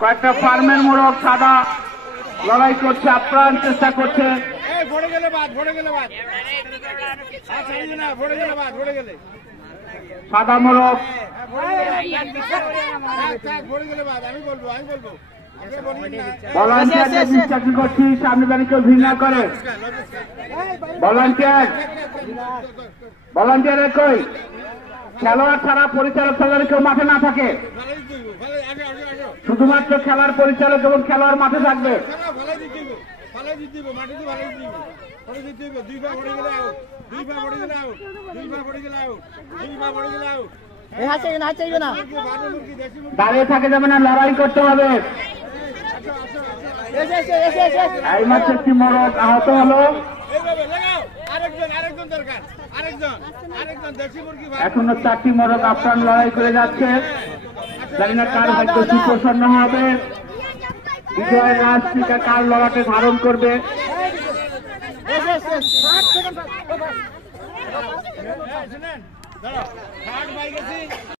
কয়েকটা ফার্মের মোড়ক সাদা লড়াই করছে, আপ্রাণ চেষ্টা করছে। সাদা মোড়ক ভলান্টিয়ার চাকরি করছি, সামনে জানি কেউ ঘৃণা করে। ভলান্টিয়ার কই খেলোয়াড় ছাড়া পরিচালক ছাড়া কেউ মাঠে না থাকে, শুধুমাত্র খেলার পরিচালক এবং খেলোয়াড় মাঠে থাকবে। দাঁড়িয়ে থাকে যাবে না, লড়াই করতে হবে। এই মাত্র একটি মোড়ক আহত হলো। এখনো 4টি মোড়ক আপ্রাণ লড়াই করে যাচ্ছে। জানি না কার ভাগ্য সুপ্রসন্ন হবে, বিজয়ের রাজটিকা কার লড়াকে ধারণ করবে।